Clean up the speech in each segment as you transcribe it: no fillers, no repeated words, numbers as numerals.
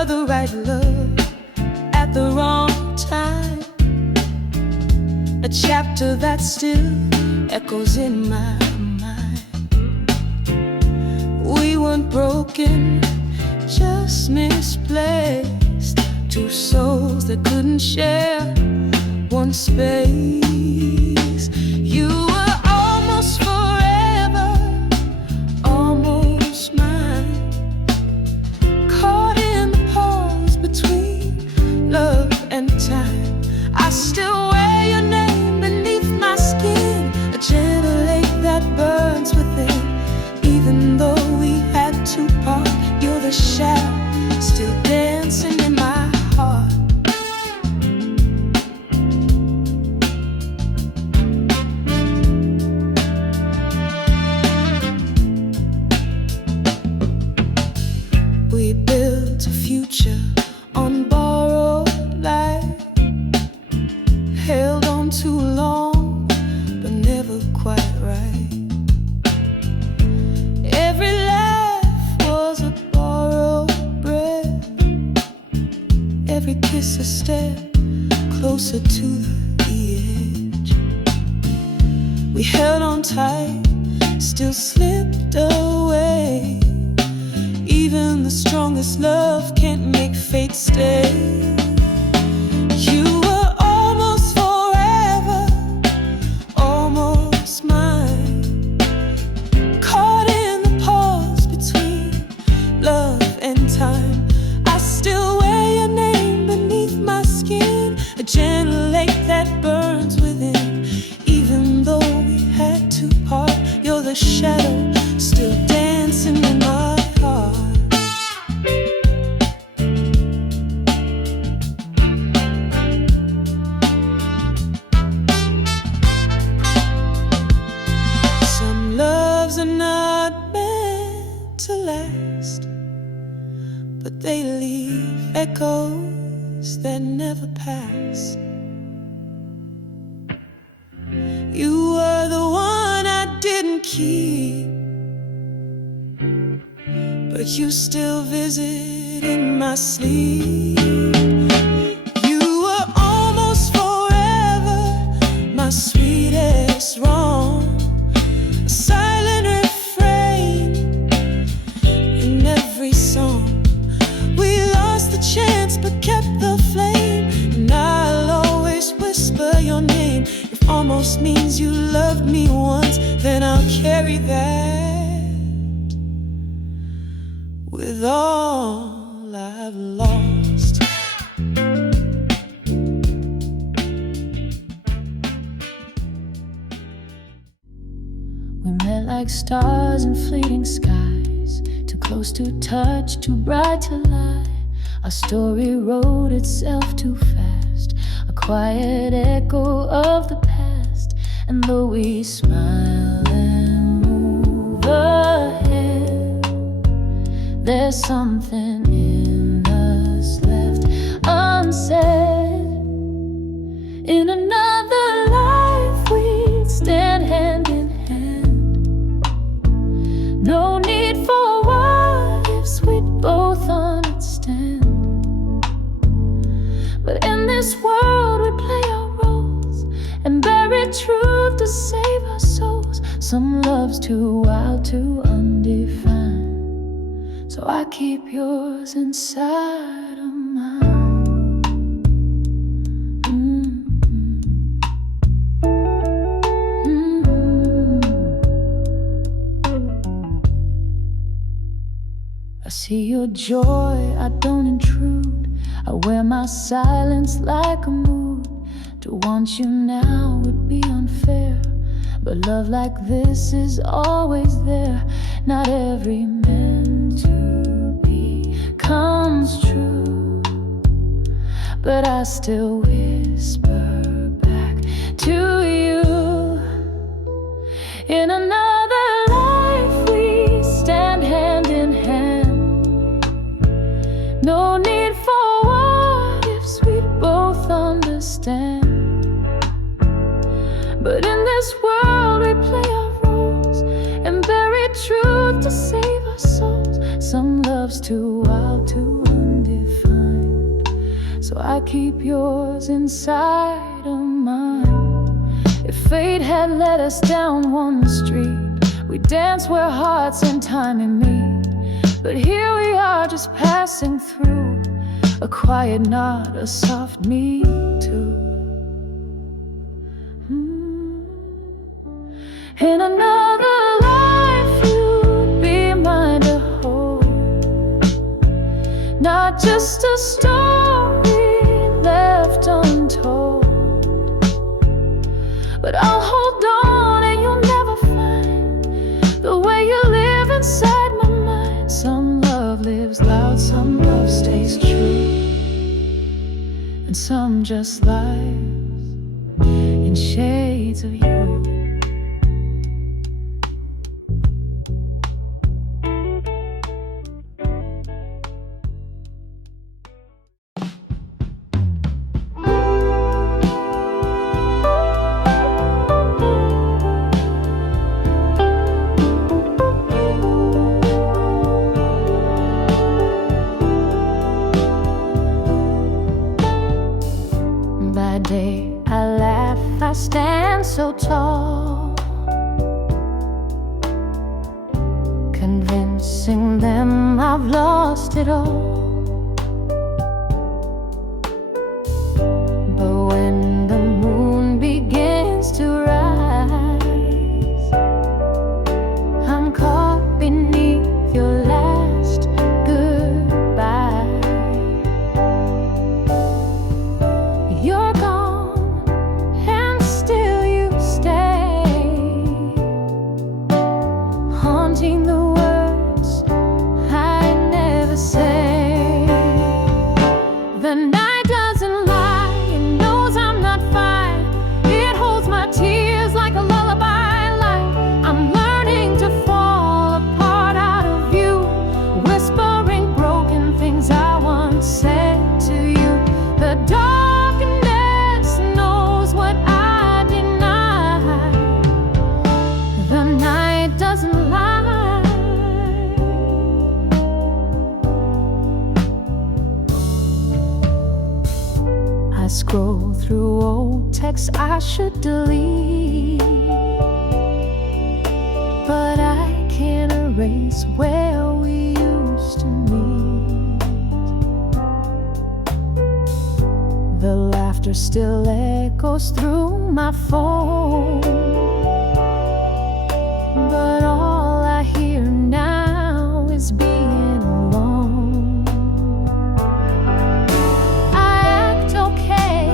were the right love at the wrong time. A chapter that still echoes in my mind. We weren't broken, just misplaced. Two souls that couldn't share one space. You were almost forever, almost mine. Caught in the pause between love and time. I still wear your name beneath my skin, a gentle ache that burns within. Even though we had to part, you're the shadow still dancing in my heart. We built a future on borrowed life, held on too long, but never quite right. Every laugh was a borrowed breath, every kiss a step closer to the edge. We held on tight, still slipped away. Even the strongest love can't make fate stay. You were almost forever, almost mine. Caught in the pause between love and time. I still wear your name beneath my skin, a gentle ache that burns within. Even though we had to part, you're the shadow still dancing in my heart. Some loves are not meant to last, but they leave echoes that never pass. You were the one I didn't keep, but you still visit in my sleep. You were almost forever, my sweetest wrong, a silent refrain in every song. We lost the chance but kept the flame, and I'll always whisper your name. If almost means you loved me once, then I'll carry that with all I've lost. We met like stars in fleeting skies, too close to touch, too bright to lie. Our story wrote itself too fast, a quiet echo of the past. And though we smile and move ahead, there's something in us left unsaid. In another life we'd stand hand in hand. No need for what ifs, we'd both understand. But in this world we play our roles and bury truth to save our souls. Some love's too wild, too undefined, so I keep yours inside of mine. I see your joy, I don't intrude. I wear my silence like a mood. To want you now would be unfair, but love like this is always there. Not every meant to be comes true, but I still whisper back to you. In another life we stand hand in hand. No need for what ifs, we both understand. But in this world we play our roles and bury truth to save our souls. Some love's too wild, too undefined, so I keep yours inside of mine. If fate had led us down one street, we'd dance where hearts and time meet. But here we are, just passing through, a quiet nod, a soft me too. In another life you'd be mine to hold, not just a story left untold. But I'll hold on and you'll never find the way you live inside my mind. Some love lives loud, some love stays true, and some just lives in shades of you. By day I laugh, I stand so tall, convincing them I've lost it all. But when the moon begins to rise, I'm caught beneath your last goodbye. You're gone, and still you stay, haunting the words I never say. The night doesn't lie, it knows I'm not fine. It holds my tears like a lullaby line. I'm learning to fall apart out of view, whispering broken things I once said to you. The darkness knows what I deny. The night doesn't lie. I scroll through old texts I should delete, but I can't erase where we used to meet. The laughter still echoes through my phone, but all I hear now is being alone. I act okay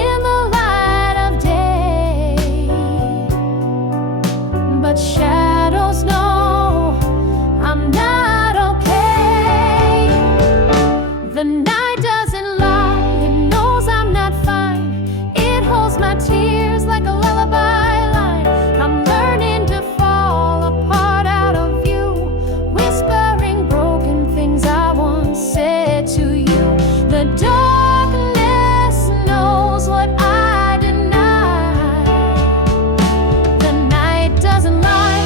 in the light of day, but shadows know I'm not okay. The night doesn't lie, it knows I'm not fine. It holds my tears like a lullaby line. I'm learning to fall apart out of view, whispering broken things I once said to you. The darkness knows what I deny. The night doesn't lie.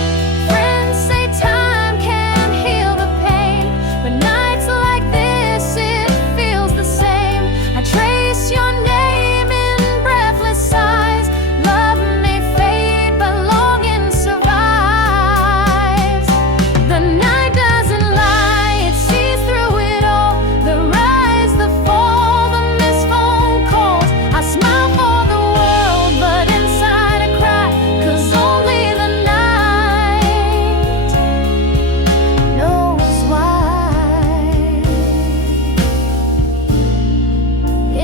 Friends say time can heal the pain, but nights like this, it feels the same. I trace your name in breathless sighs. Love may fade, but longing survives. The night doesn't lie, it sees through it all. The rise, the fall, the missed phone calls. I smile for the world, but inside I cry, 'cause only the night knows why.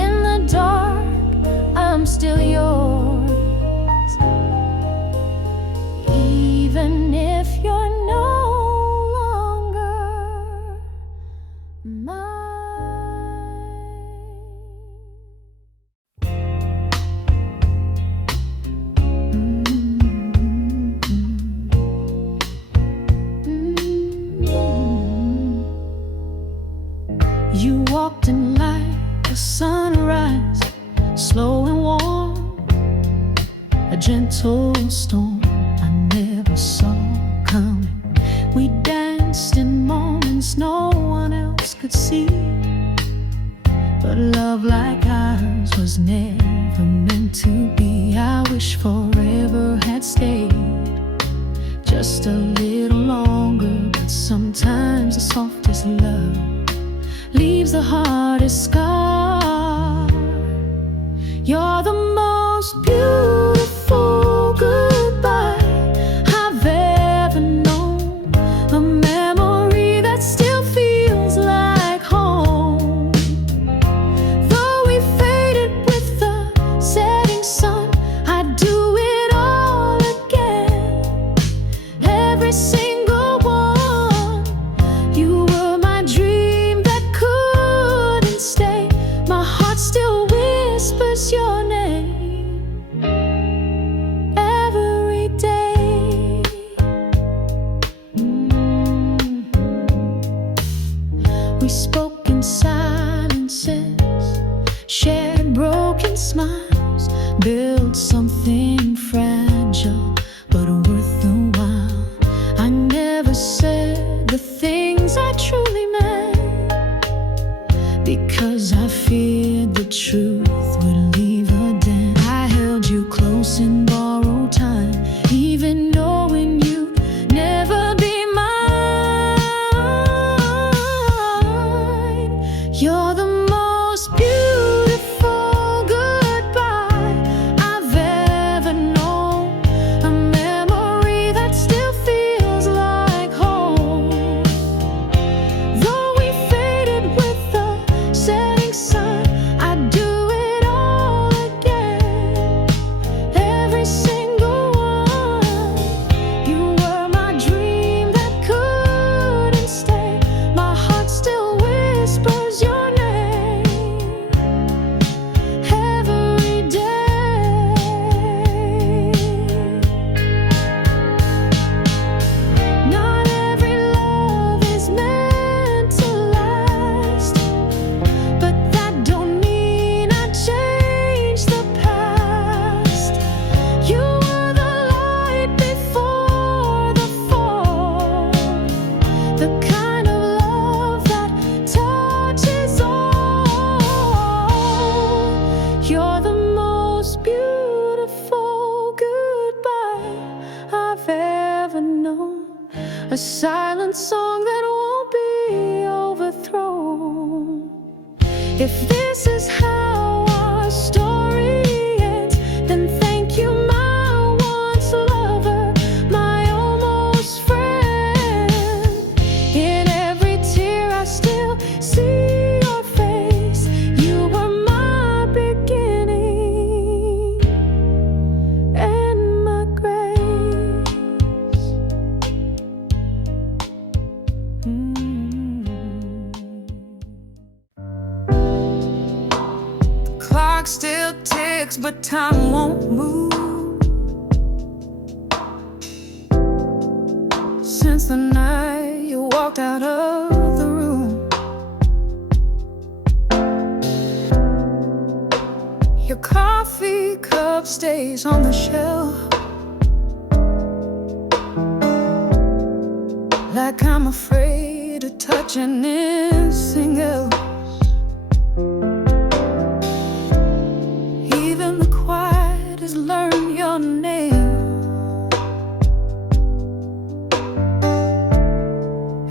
In the dark, I'm still yours, even if you're no longer mine. You walked in like a sunrise, slow and warm, a gentle storm I never saw coming. We danced in moments things no one else could see. But love like ours was never meant to be. I wish forever had stayed just a little longer. But sometimes the softest love leaves the hardest scar. You're the most beautiful goodbye I've ever known, a memory that still feels like home. Though we faded with the setting sun, I'd do it all again, every single one. You were my dream that couldn't stay. My heart still whispers your name every day. We spoke in silences, shared broken smiles, built something fragile but worth the while. I never said the things I truly meant, because I feared the truth would leave a dent. I held you close in borrowed time, even knowing you'd never be mine. You're the most beautiful goodbye I've ever known, a memory that still feels like home. Though we faded with the setting sun, I'd do it all again, every single one. You were my dream that couldn't stay. My heart still whispers your name every day. Not every love is meant to last, but that don't mean I changed the past. You were the light before the fall, the kind of love that touches all. You're the most beautiful goodbye I've ever known, a silent song that won't be overthrown. If this is how our story ends, then thank you, my once lover, my almost friend. In every tear I still see your face. You were my beginning and my grace. Clock still ticks, but time won't move. Since the night you walked out of the room, your coffee cup stays on the shelf, like I'm afraid to touch anything else. Even the quiet has learned your name.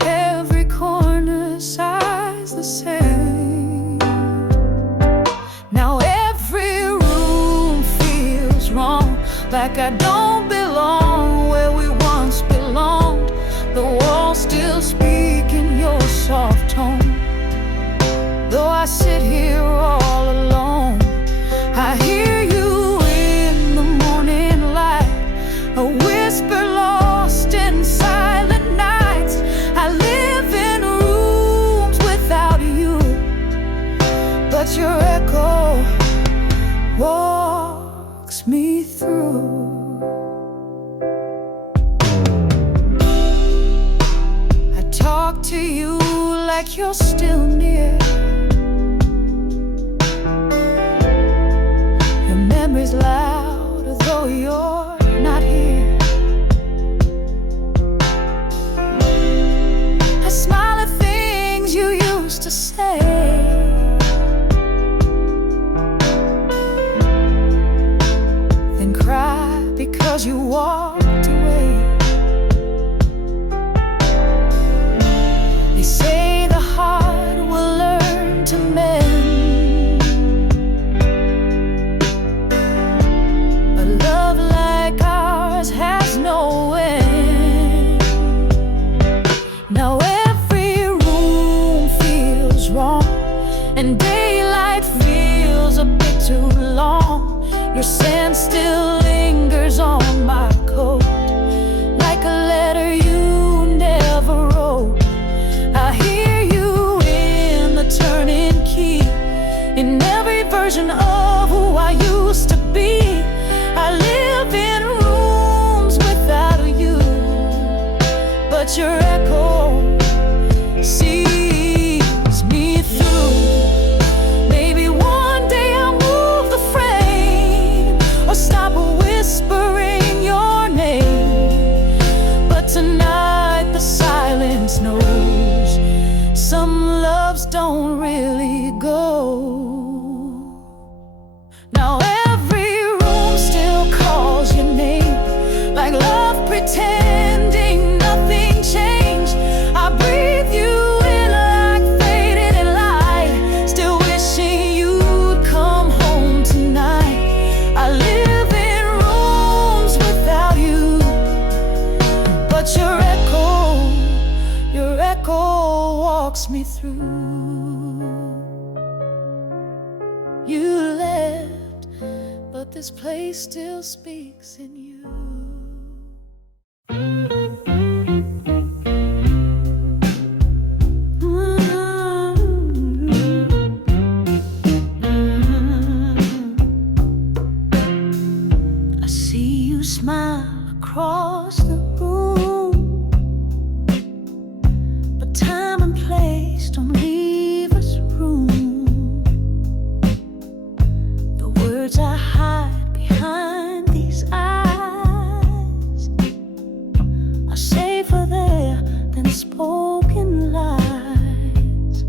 Every corner sighs the same. Now every room feels wrong, like I don't belong where we once belonged. The walls still speak in your soft tone. Though I sit here all alone, I hear you in the morning light, a whisper lost in silent nights. I live in rooms without you, but your echo walks me through. I talk to you like you're still near. Your memory's loud, though you're not here. I smile at things things you used to say. Then cry because you walked away. They say the heart will learn to mend, but love like ours has no end. Now every room feels wrong, and daylight feels a bit too long. Your scent still lingers on my coat, like a letter you never wrote. I hear you in the turning key, in every version of who I used to be. I live in rooms without you, but your echo sees me through. Maybe one day I'll move the frame, or stop whispering your name, but tonight the silence knows some loves don't really go. Now every room still calls your name, like love pretending nothing changed. I breathe you in like faded light, still wishing you'd come home tonight. I live in rooms without you, but your echo walks me through. You left, but this place still speaks in you. I see you smile across the room, but time and place don't leave us room. The words I hide behind these eyes are safer there than spoken lies.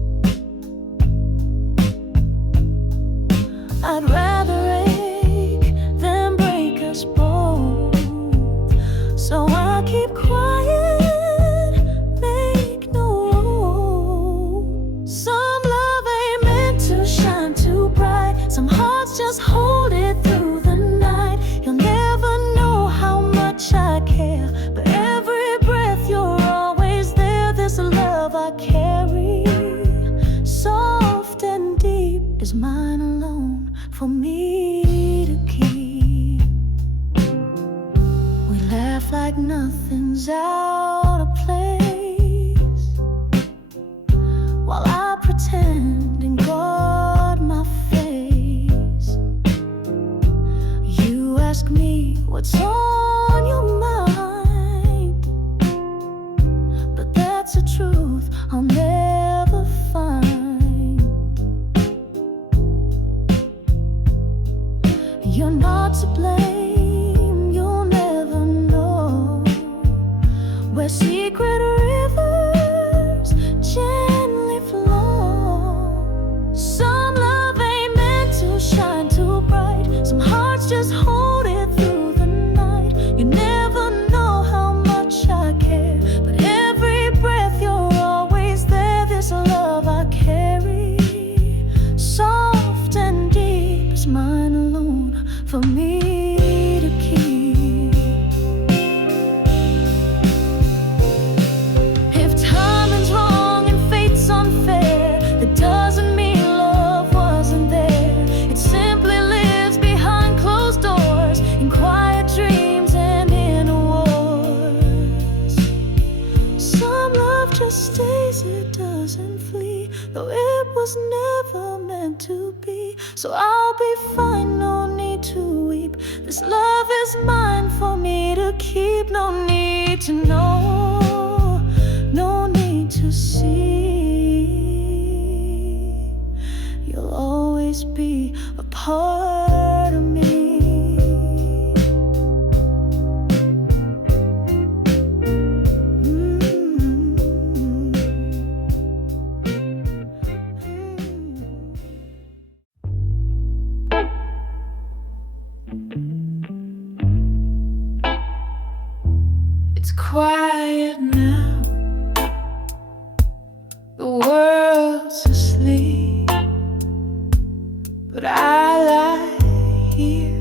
I'd rather ache than break us both, so I keep quiet, make no. Some love ain't meant to shine too bright, some hearts just hold it through the night. You'll never know how much I care, but every breath you're always there. This love I carry, soft and deep, is mine alone, for me to keep. We laugh like nothing's out of place, while I pretend and guard my face. You ask me what's on your mind, but that's a truth I'll never find. You're not to blame, you'll never know where secret rivers gently flow. Some love ain't meant to shine too bright, some hearts just hold it through the night. You never know how much I care, but every breath you're always there. This love I carry, soft and deep, is mine alone, for me to keep. If timing's wrong and fate's unfair, that doesn't mean love wasn't there. It simply lives behind closed doors, in quiet dreams and in wars. Some love just stays, it doesn't flee, though it was never meant to be. So I'll be fine, no need to weep. This love is mine, for me to keep. No need to know, no need to see. You'll always be a part of me. The world's asleep, but I lie here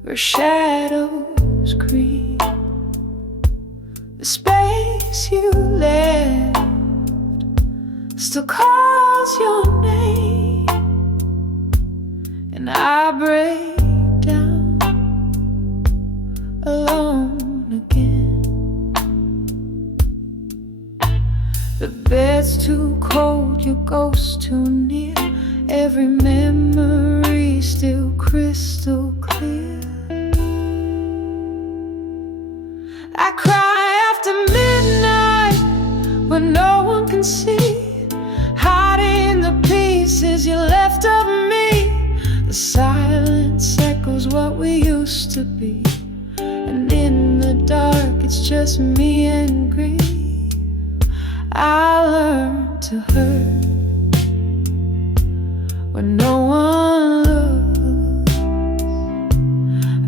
where shadows creep. The space you left still calls your name, and I break down alone again. The bed's too cold, your ghost too near. Every memory still crystal clear. I cry after midnight when no one can see, hiding the pieces you left of me. The silence echoes what we used to be, and in the dark it's just me and grief. I learned to hurt when no one looks.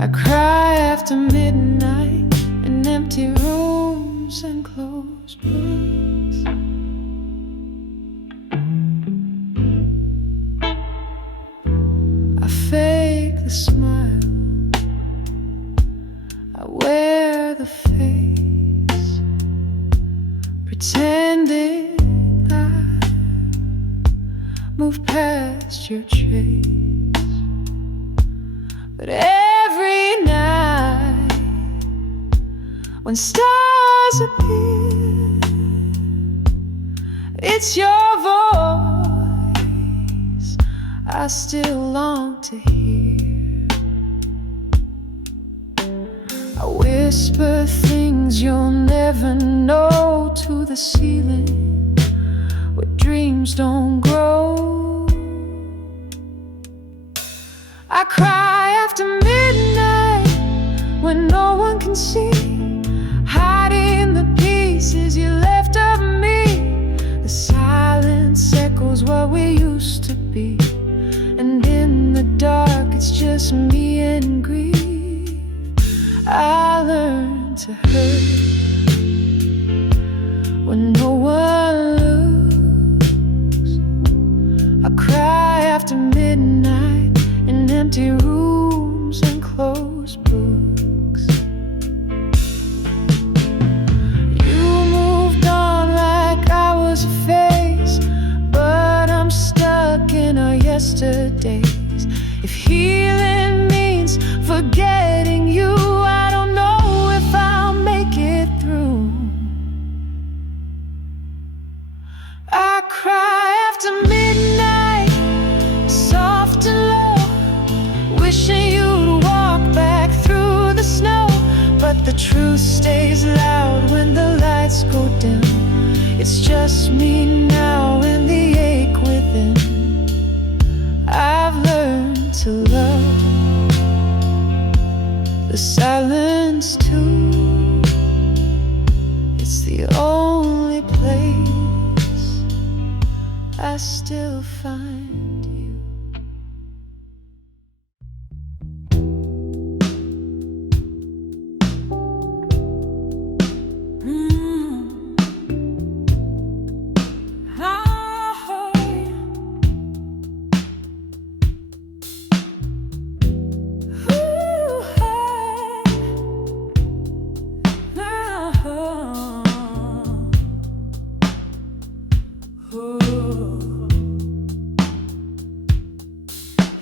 I cry after midnight in empty rooms and closed books. I fake the smile, I wear the face, pretending I move past your trace. But every night when stars appear, it's your voice I still long to hear. I whisper things you'll never know to the ceiling where dreams don't grow. I cry after midnight when no one can see, hiding the pieces you left of me. The silence echoes what we used to be, and in the dark it's just me and grief. I learned to hurt when no one looks. I cry after midnight in empty rooms and closed books. You moved on like I was a phase, but I'm stuck in our yesterdays. If healing means forgetting you, I don't know if I'll make it through. I cry after midnight, soft and low, wishing you'd walk back through the snow. But the truth stays loud when the lights go dim. It's just me now and the ache within. I've learned to love the silence too. It's the only place I still find you.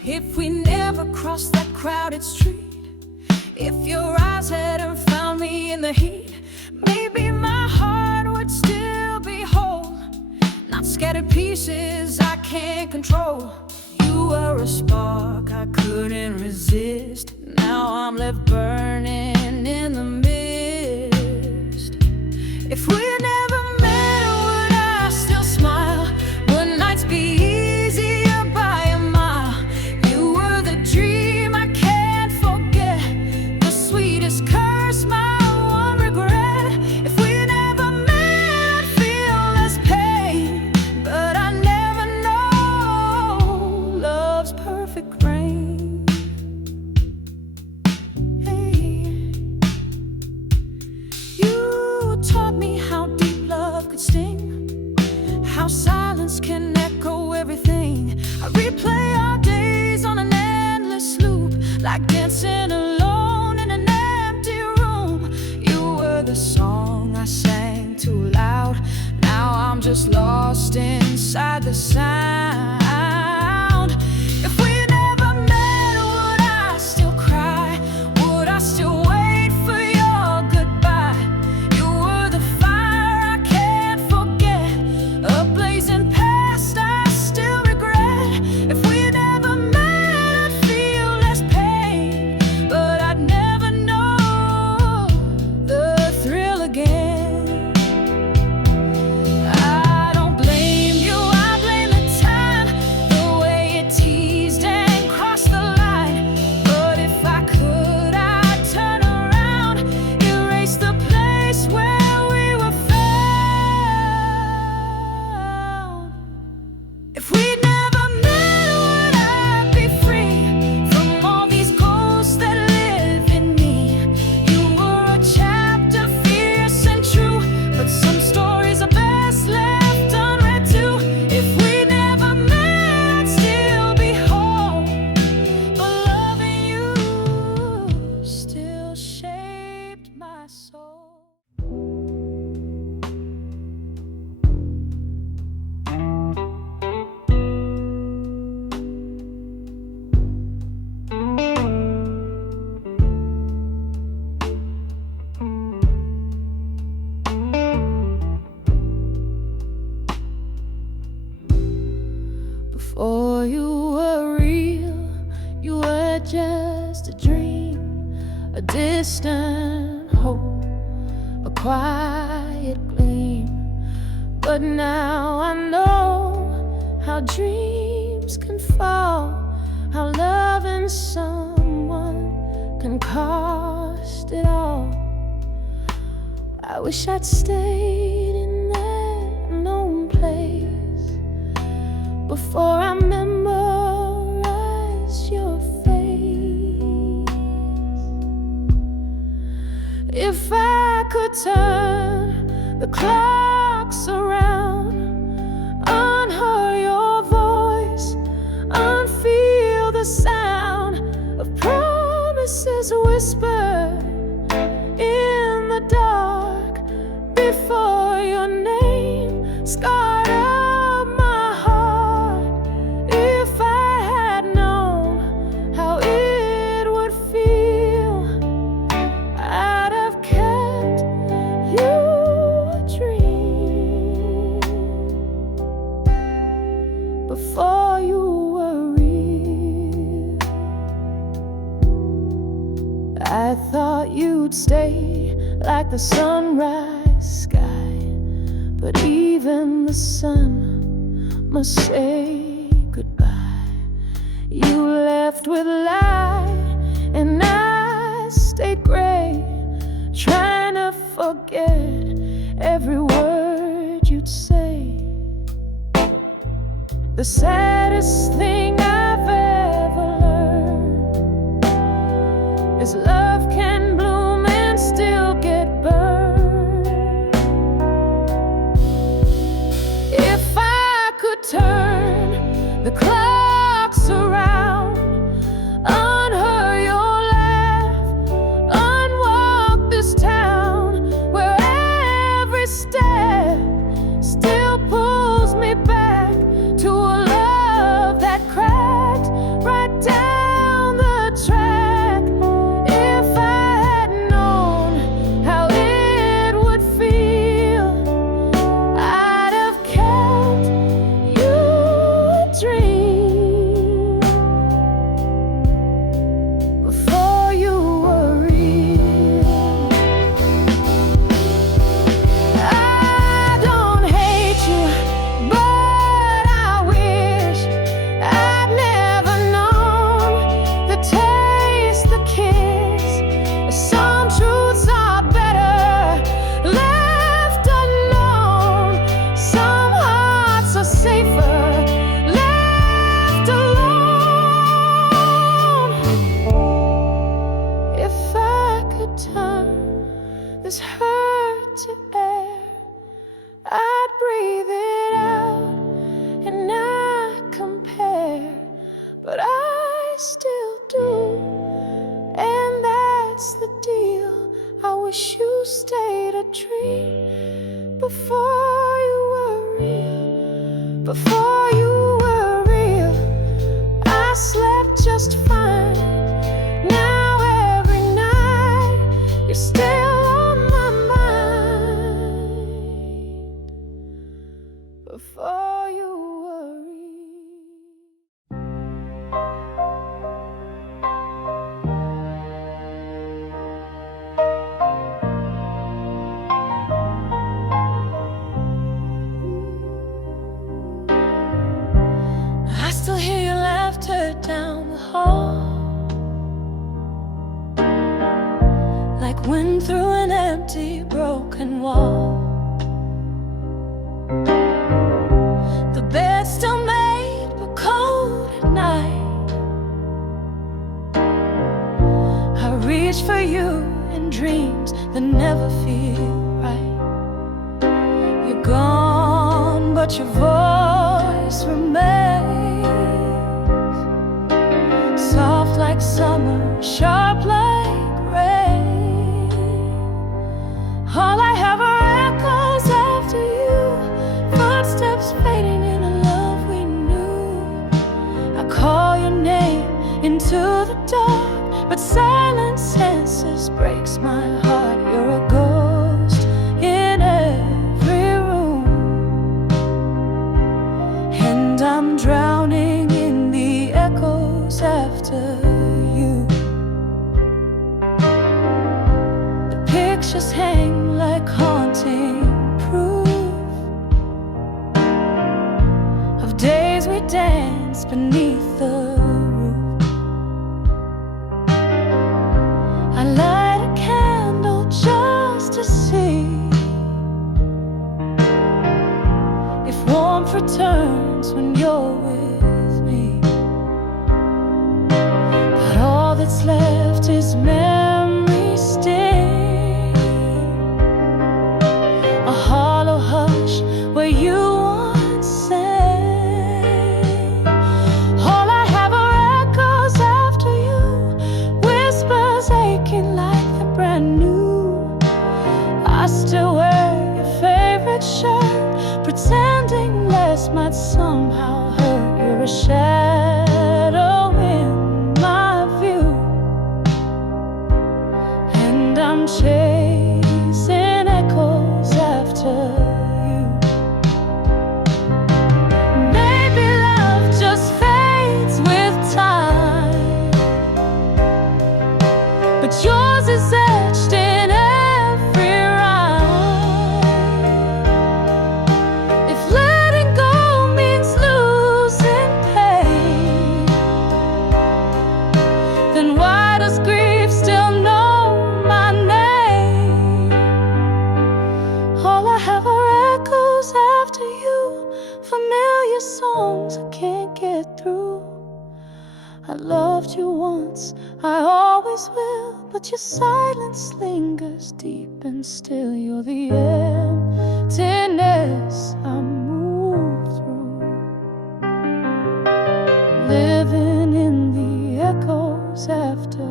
If we never crossed that crowded street, if your eyes hadn't found me in the heat, maybe my heart would still be whole, not scattered pieces I can't control. You were a spark I couldn't resist. Now I'm left burning in the mist. If we never met, would I still smile? Would nights be easier by a mile? You were the dream I can't forget, the sweetest curse, my one regret. If we never met, I'd feel less pain, but I never know love's perfect rain. Hey, you taught me how deep like dancing alone in an empty room. You were the song I sang too loud. Now I'm just lost inside the sound. If we never met, would I still cry? Would I still wait for your goodbye? You were the fire I can't forget, a blazing past I still regret. If we never met, I'd feel less pain, but I'd never know the thrill again. I don't blame you, I blame the time, the way it teased and crossed the line. But if I could, I'd turn around, erase the place where we were found. If we'd never met, would I be free from all these ghosts that live in me? You were a chapter fierce and true, but some stories are best left unread too. If we never met, I'd still be whole, but loving you still shaped my soul. Before you were real, you were just a dream, a distant hope, a quiet gleam. But now I know how dreams can fall, how loving someone can cost it all. I wish I'd stayed in that known place before I memorize your face. If I could turn the clocks around, unhear your voice, unfeel the sound of promises whispered in the dark, before your name scarred up my heart. If I had known how it would feel, I'd have kept you a dream before you were real. I thought you'd stay like the sunrise sky, but even the sun must say goodbye. You left with light and I stayed gray, trying to forget every word you'd say. The saddest thing I've ever learned is love can bloom and still get burned. If I could turn the clocks around, unhear your laugh, unwalk this town where every step still pulls me back to a love that cracked right down the track. If Before you were real, I slept just fine. Now every night you're still on my mind. Before you worry. I still hear your laughter down the hall, like wind through an empty, broken wall. The bed's still made, but cold at night. I reach for you in dreams that never feel right. You're gone, but your voice remains, soft like summer, sharp like rain. All I have are echoes after you, footsteps fading in a love we knew. I call your name into the dark, but silence answers, breaks my heart. You're a ghost in every room, and I'm drowning in the echoes after you. The pictures hang like haunting proof of days we danced beneath the roof. I light a candle just to see if warmth returns when you're with me. But all that's left is memory sting, a hollow hush where you once sang. All I have are echoes after you, whispers aching like they're brand new. I still wear your favorite shirt, pretending less might somehow hurt. You're a shadow in my view, and I'm chasing echoes after you. Maybe love just fades with time, but yours is etched in every rhyme. If letting go means losing pain, then why does grief still know my name? All I have are echoes after you, familiar songs I can't get through. I loved you once, I always will, but your silence lingers deep, and still you're the emptiness I move through, living in the echoes after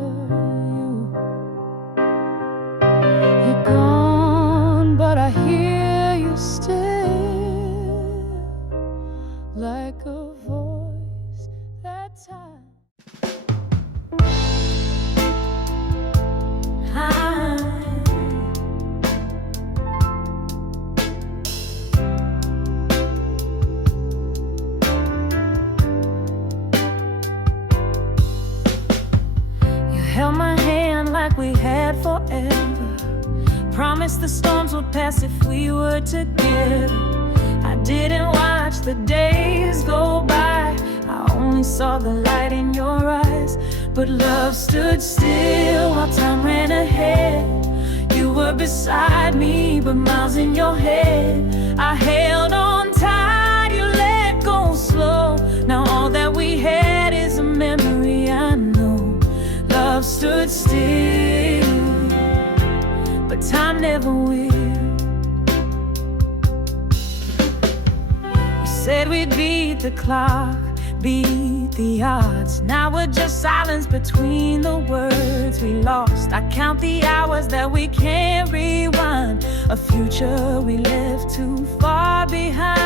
you. You're gone, but I hear you still, like a voice that time. You held my hand like we had forever, promised the storms would pass if we were together. I didn't watch the days go by, I only saw the light in your eyes. But love stood still while time ran ahead. You were beside me, but miles in your head. I held on tight, you let go slow. Now all that we had is a memory I know. Love stood still, but time never will. We said we'd beat the clock, beat the odds. Now we're just silence between the words we lost. I count the hours that we can't rewind, a future we left too far behind.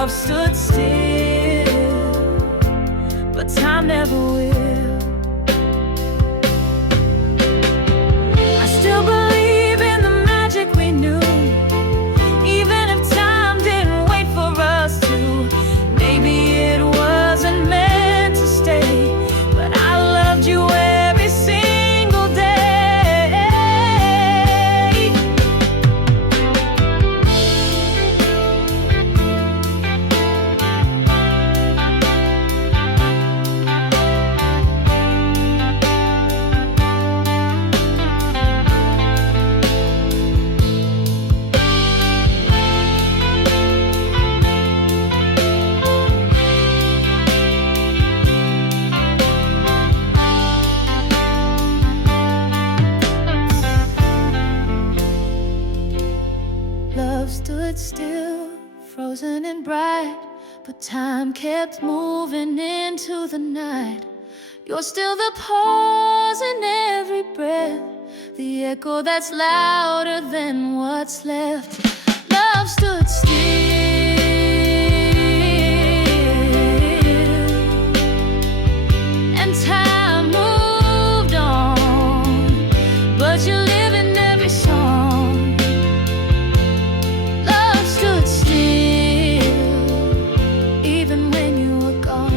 Love stood still, but time never will. I still believe in the magic we knew, even if time didn't wait for us to. Maybe it wasn't meant to stay, but I loved you every single day. Love stood still, frozen and bright, but time kept moving into the night. You're still the pause in every breath, the echo that's louder than what's left. Love stood still, and time moved on, but you live in every song. Love stood still, even when you were gone.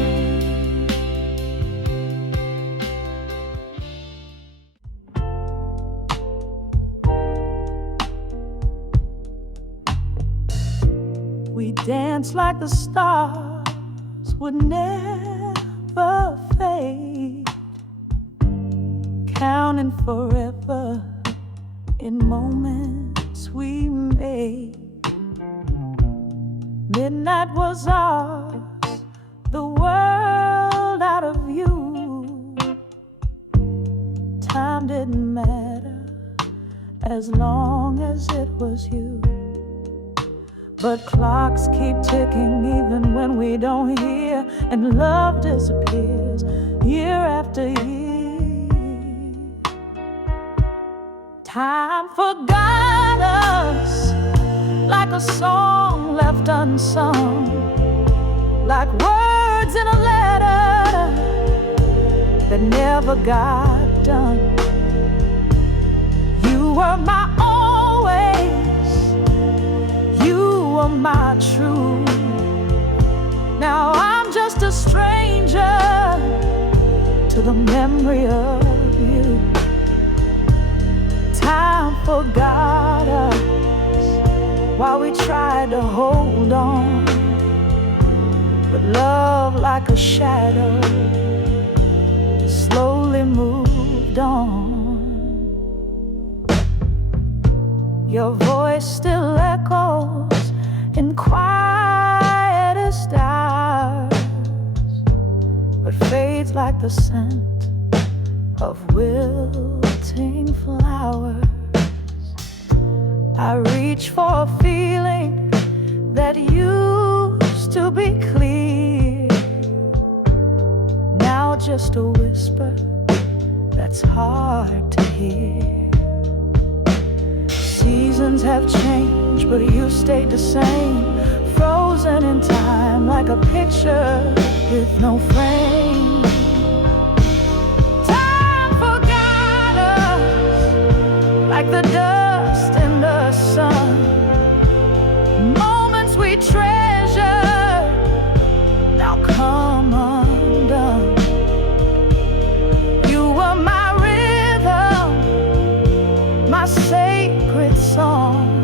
We danced like the stars would never fade, counting forever in moments we made. Midnight was ours, the world out of view. Time didn't matter as long as it was you. But clocks keep ticking even when we don't hear, and love disappears year after year. Time forgot us like a song left unsung, like words in a letter that never got done. You were my always, you were my truth. Now I'm just a stranger to the memory of you. Time forgot us while we tried to hold on, but love like a shadow slowly moved on. Your voice still echoes in quietest hours, but fades like the scent of wilting flowers. I reach for a feeling that used to be clear, now just a whisper that's hard to hear. Seasons have changed, but you stayed the same, frozen in time like a picture with no frame. Time forgot us like the dust in the sun, moments we treasure now come undone. You were my rhythm, my sacred song.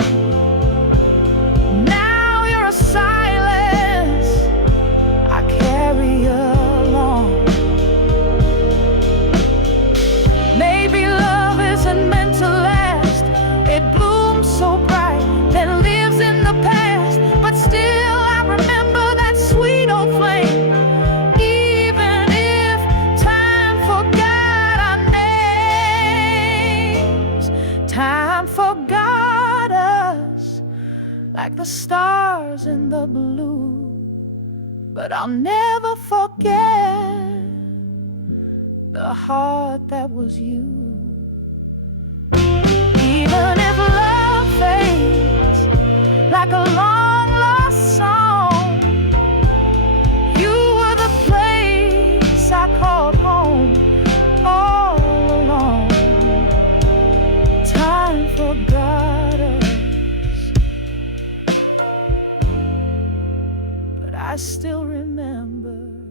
Now you're a silence I carry along. Maybe love isn't meant to last, it blooms so bright, then lives in the past. But still I remember that sweet old flame, even if time forgot our names. Time forgot us like the stars in the blue, but I'll never forget the heart that was you. Even if love fades like a long lost song, I still remember.